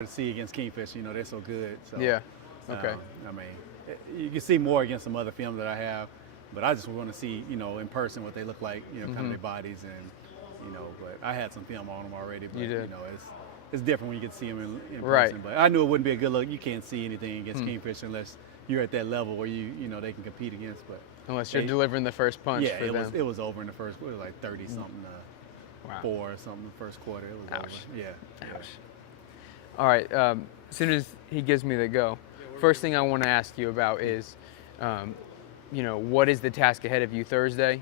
to see against Kingfisher. They're so good. So, Yeah. Okay. I mean, you can see more against some other films that I have, but I just want to see, in person what they look like, kind of their bodies but I had some film on them already. But, You did. It's different when you get to see them in Right. person. But I knew it wouldn't be a good look. You can't see anything against Kingfisher unless you're at that level where they can compete against. But Unless you're delivering the first punch yeah, for them. it was over in the first quarter, like 30 something. Wow. 4 or something the first quarter. It was Ouch. over. Yeah. Ouch. All right. As soon as he gives me the go, first thing I want to ask you about is, what is the task ahead of you Thursday?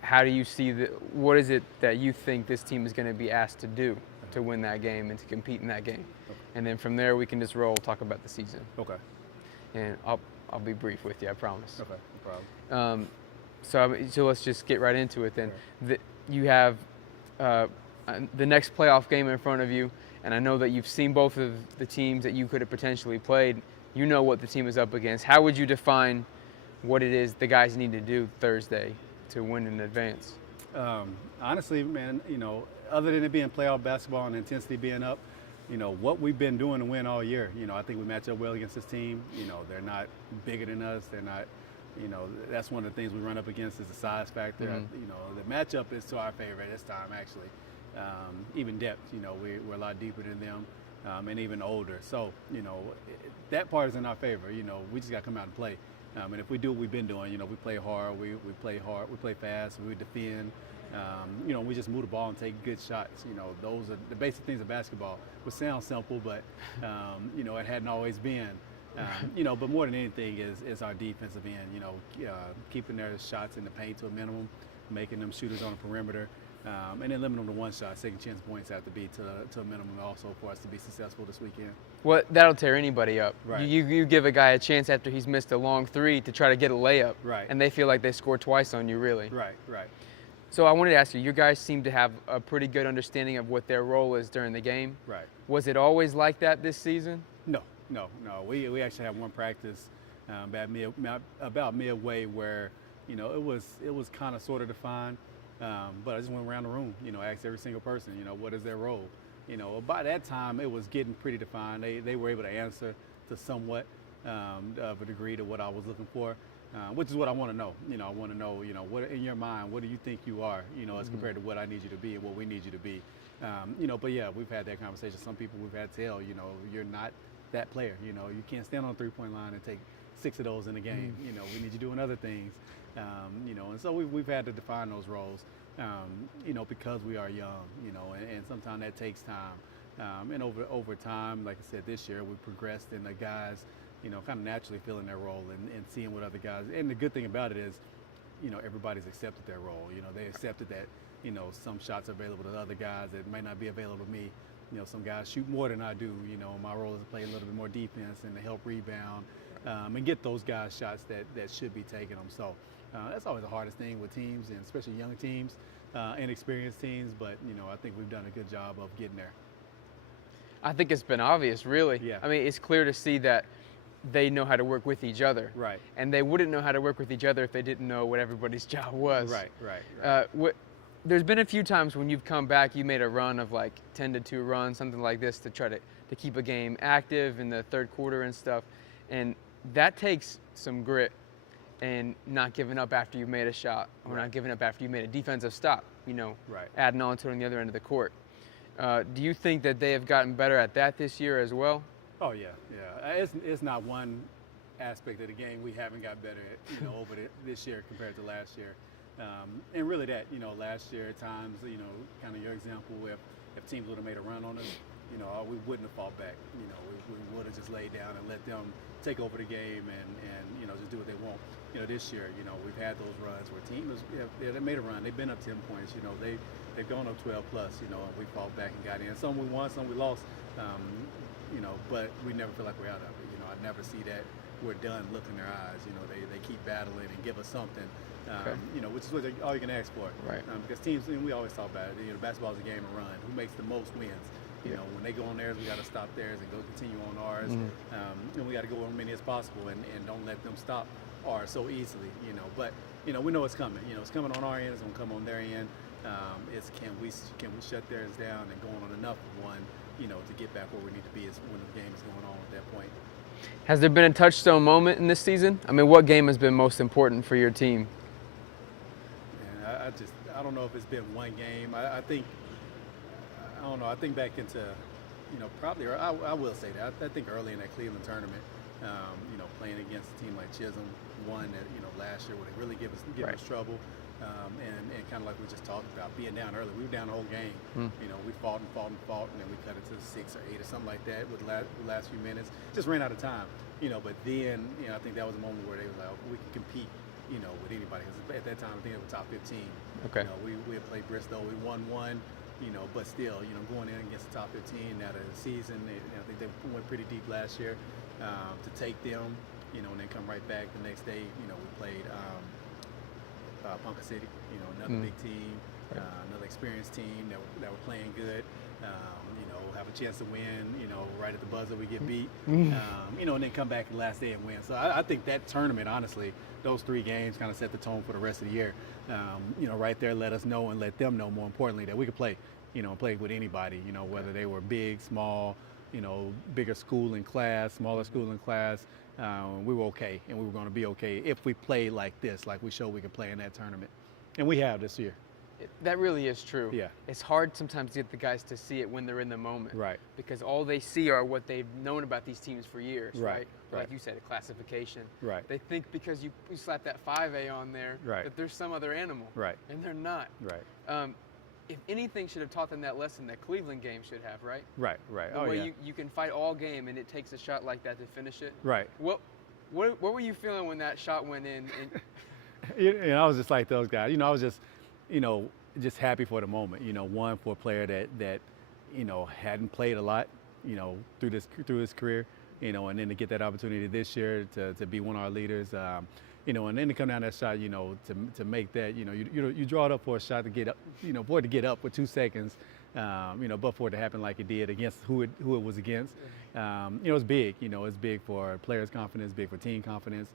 How do you see what is it that you think this team is going to be asked to do to win that game and to compete in that game? Okay. And then from there we can just talk about the season. Okay. And I'll be brief with you, I promise. Okay. No problem. So let's just get right into it then. You have the next playoff game in front of you, and I know that you've seen both of the teams that you could have potentially played. You know what the team is up against. How would you define what it is the guys need to do Thursday to win in advance? Honestly, man, other than it being playoff basketball and intensity being up, what we've been doing to win all year, I think we match up well against this team. They're not bigger than us. They're not, that's one of the things we run up against is the size factor. The matchup is to our favor this time, actually. Even depth, we're a lot deeper than them and even older. So, that part is in our favor. We just got to come out and play. And if we do what we've been doing, we play hard, we play hard, we play fast, we defend. We just move the ball and take good shots. Those are the basic things of basketball, which sounds simple, but, it hadn't always been. But more than anything is our defensive end, keeping their shots in the paint to a minimum, making them shooters on the perimeter, and then limiting them to one shot. Second chance points have to be to a minimum also for us to be successful this weekend. Well, that'll tear anybody up. Right. You give a guy a chance after he's missed a long three to try to get a layup, right, and they feel like they scored twice on you, really. Right. So I wanted to ask you, you guys seem to have a pretty good understanding of what their role is during the game. Right. Was it always like that this season? No. We actually have one practice about midway where, it was kind of sort of defined, but I just went around the room, asked every single person, what is their role? By that time it was getting pretty defined. They were able to answer to somewhat of a degree to what I was looking for. Which is what I want to know. I want to know, what in your mind, what do you think you are, as compared to what I need you to be and what we need you to be. But yeah, we've had that conversation. Some people we've had to tell, you're not that player. You can't stand on the three-point line and take 6 of those in a game. We need you doing other things. And so we've had to define those roles, because we are young, and sometimes that takes time. And over time, like I said, this year we progressed and the guys, kind of naturally filling their role and seeing what other guys. And the good thing about it is, everybody's accepted their role. They accepted that, some shots are available to other guys that may not be available to me. Some guys shoot more than I do. My role is to play a little bit more defense and to help rebound and get those guys shots that should be taking them. So that's always the hardest thing with teams, and especially young teams and experienced teams. But, I think we've done a good job of getting there. I think it's been obvious, really. Yeah. I mean, it's clear to see that they know how to work with each other. Right. And they wouldn't know how to work with each other if they didn't know what everybody's job was. Right. There's been a few times when you've come back, you made a run of like 10-2 run, something like this, to try to keep a game active in the third quarter and stuff. And that takes some grit and not giving up after you've made a shot, or not giving up after you made a defensive stop, adding on to it on the other end of the court. Do you think that they have gotten better at that this year as well? Oh, yeah. It's not one aspect of the game we haven't got better at, over this year compared to last year. And really that, last year at times, kind of your example, if teams would have made a run on us, we wouldn't have fought back. We would have just laid down and let them take over the game and just do what they want. This year, we've had those runs where teams, they made a run. They've been up 10 points. They've gone up 12 plus, and we fought back and got in. Some we won, some we lost. But we never feel like we're out of it. I never see that we're done. Look in their eyes. They keep battling and give us something. Which is what all you can ask for. Right. Because teams, and we always talk about it. Basketball is a game of run. Who makes the most wins? When they go on theirs, we got to stop theirs and go continue on ours. And we got to go on as many as possible and don't let them stop ours so easily. But we know it's coming. It's coming on our end. It's gonna come on their end. It's can we shut theirs down and go on enough of one to get back where we need to be is when the game is going on at that point. Has there been a touchstone moment in this season? I mean, what game has been most important for your team? And I don't know if it's been one game. I think, I don't know, I think back into, probably, or I will say that. I think early in that Cleveland tournament, playing against a team like Chisholm, one that, last year where they really give us trouble. And kind of like we just talked about, being down early. We were down the whole game. We fought and then we cut it to 6 or 8 or something like that with the last few minutes. Just ran out of time. But then, I think that was a moment where they were like, we can compete, with anybody. Because at that time, I think it was top 15. Okay. We had played Bristol. We won one. But still, going in against the top 15 out of the season, I think they went pretty deep last year. To take them, and then come right back the next day. We played Ponca City, another big team, another experienced team that were playing good. Have a chance to win. Right at the buzzer we get beat. And then come back the last day and win. So I think that tournament, honestly, those 3 games kind of set the tone for the rest of the year. Right there, let us know and let them know, more importantly, that we could play. Play with anybody. Whether they were big, small. Bigger school in class, smaller school in class, we were okay, and we were going to be okay if we played like this, like we showed we could play in that tournament. And we have this year. That really is true. Yeah. It's hard sometimes to get the guys to see it when they're in the moment. Right. Because all they see are what they've known about these teams for years, right? Right. Like you said, a classification. Right. They think because you slap that 5A on there that there's some other animal. Right. And they're not. Right. If anything should have taught them that lesson, that Cleveland game should have, right? Right. The way you can fight all game and it takes a shot like that to finish it. Right. What were you feeling when that shot went in? I was just like those guys. I was just, just happy for the moment. One, for a player that hadn't played a lot, through his career, and then to get that opportunity this year to be one of our leaders. And then to come down that shot, to make that, you draw it up for a shot to get up, for it to get up with 2 seconds, but for it to happen like it did against who it was against, it's big. It's big for players' confidence, big for team confidence,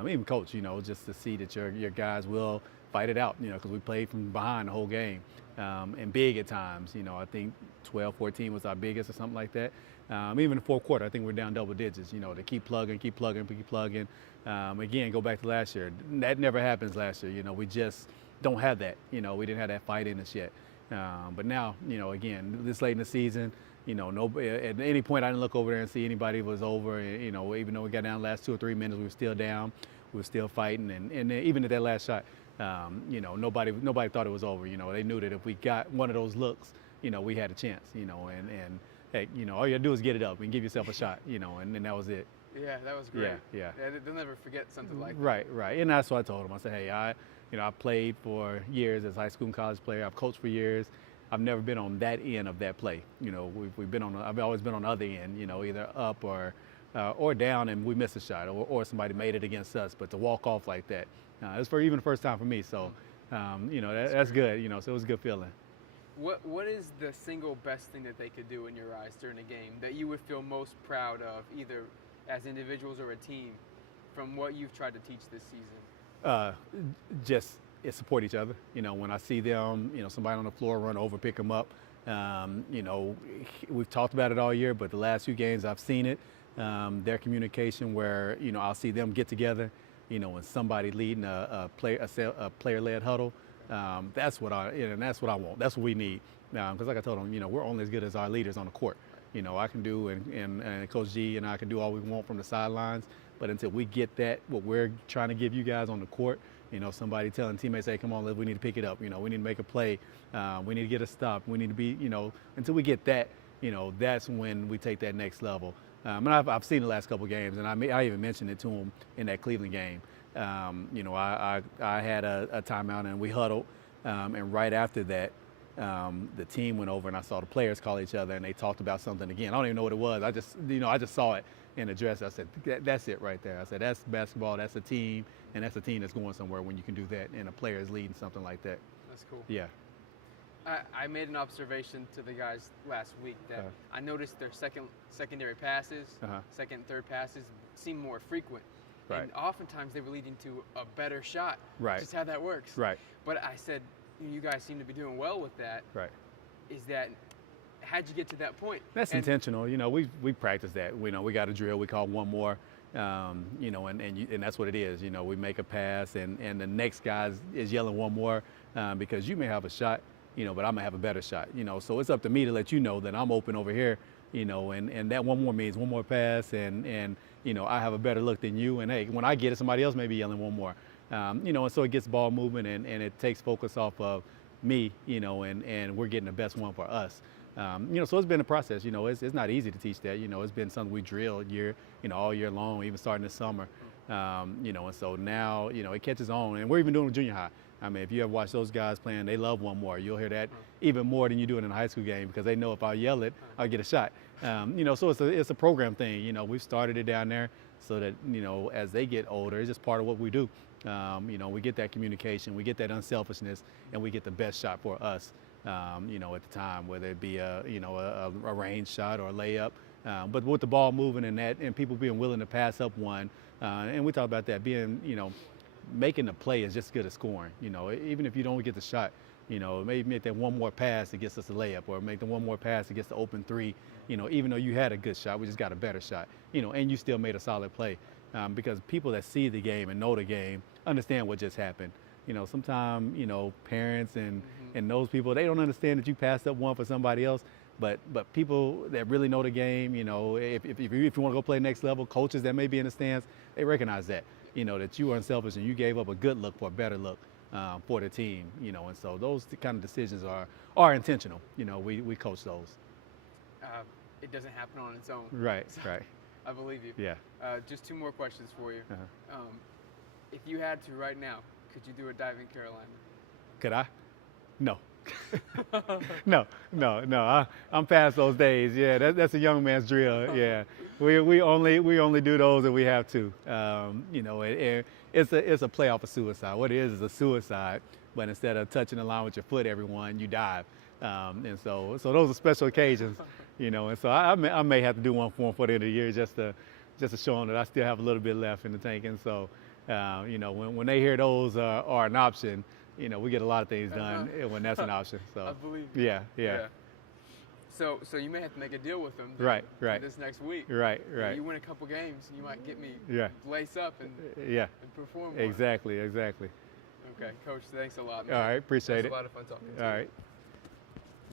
even coach. Just to see that your guys will fight it out. Because we played from behind the whole game, and big at times. I think 12-14 was our biggest or something like that. Even the 4th quarter, I think we're down double digits. To keep plugging. Again, go back to last year. That never happens last year. We just don't have that. We didn't have that fight in us yet. But now, again, this late in the season, at any point I didn't look over there and see anybody was over. Even though we got down the last 2 or 3 minutes, we were still down. We were still fighting. And even at that last shot, nobody thought it was over. They knew that if we got one of those looks, we had a chance. And hey, all you gotta do is get it up and give yourself a shot. And then that was it. Yeah, that was great. Yeah. They'll never forget something like that. Right. And that's what I told them. I said, hey, I played for years as a high school and college player. I've coached for years. I've never been on that end of that play. We've been on. I've always been on the other end. Either up or down, and we missed a shot, or somebody made it against us. But to walk off like that, it was even the first time for me. So, that's good. So it was a good feeling. What is the single best thing that they could do in your eyes during a game that you would feel most proud of, either as individuals or a team, from what you've tried to teach this season? Just support each other. When I see them, somebody on the floor, run over, pick them up. We've talked about it all year, but the last few games I've seen it. Their communication, where I'll see them get together, and somebody leading a player-led huddle. That's what I want. That's what we need. Because like I told them, we're only as good as our leaders on the court. I can do, and Coach G and I can do all we want from the sidelines, but until we get that, what we're trying to give you guys on the court, somebody telling teammates, hey, come on, we need to pick it up. We need to make a play. We need to get a stop. We need to be, until we get that, that's when we take that next level. And I've seen the last couple games, and I even mentioned it to them in that Cleveland game. I had a timeout, and we huddled, and right after that, the team went over, and I saw the players call each other, and they talked about something again. I don't even know what it was. I just saw it in the dress. I said, that's it right there. I said, that's basketball. That's a team, and that's a team that's going somewhere when you can do that, and a player is leading something like that. That's cool. Yeah. I made an observation to the guys last week that I noticed their secondary passes, second and third passes seemed more frequent. Right. And oftentimes they were leading to a better shot. Right. Just how that works. Right. But I said, you guys seem to be doing well with that. Right. Is that, how'd you get to that point? That's intentional. You know, we practice that. You know, we got a drill we call one more. You know, and that's what it is. You know, we make a pass, and the next guy is yelling one more because you may have a shot, you know, but I'm gonna have a better shot. You know, so it's up to me to let you know that I'm open over here. You know, and that one more means one more pass, and you know, I have a better look than you. And hey, when I get it, somebody else may be yelling one more. You know, and so it gets ball movement, and it takes focus off of me. You know, and we're getting the best one for us. You know, so it's been a process. You know, it's not easy to teach that. You know, it's been something we drilled all year long, even starting this summer. You know, and so now, you know, it catches on, and we're even doing it in junior high. I mean, if you ever watch those guys playing, they love one more. You'll hear that even more than you do it in a high school game because they know if I yell it, I'll get a shot. You know, so it's a program thing. You know, we've started it down there so that, you know, as they get older, it's just part of what we do. You know, we get that communication, we get that unselfishness, and we get the best shot for us. You know, at the time, whether it be a range shot or a layup, but with the ball moving and people being willing to pass up one, and we talk about that being, you know, making the play is just as good as scoring. You know, even if you don't get the shot, you know, maybe make that one more pass that gets us a layup, or make the one more pass that gets the open three. You know, even though you had a good shot, we just got a better shot. You know, and you still made a solid play because people that see the game and know the game understand what just happened. You know, sometimes, you know, parents and those people, they don't understand that you passed up one for somebody else. But people that really know the game, you know, if you want to go play next level, coaches that may be in the stands, they recognize that, you know, that you were unselfish and you gave up a good look for a better look for the team, you know. And so those kind of decisions are intentional. You know, we coach those. It doesn't happen on its own. Right, so right. I believe you. Yeah. Just two more questions for you. If you had to right now, could you do a dive in Carolina? Could I? No. No. I'm past those days. Yeah, that's a young man's drill. Yeah, we only do those if we have to. You know, it's a play off of suicide. What it is a suicide, but instead of touching the line with your foot, everyone, you dive. And so those are special occasions. You know, and so I may have to do one for him for the end of the year just to show him that I still have a little bit left in the tank. And so, you know, when they hear those are an option, you know, we get a lot of things done when that's an option. So I believe you. Yeah. So you may have to make a deal with them. Right. This next week. Right. You win a couple games, you might get me lace up and perform more. Exactly. Okay, Coach, thanks a lot, man. All right, appreciate it. It was a lot of fun talking to you. All right.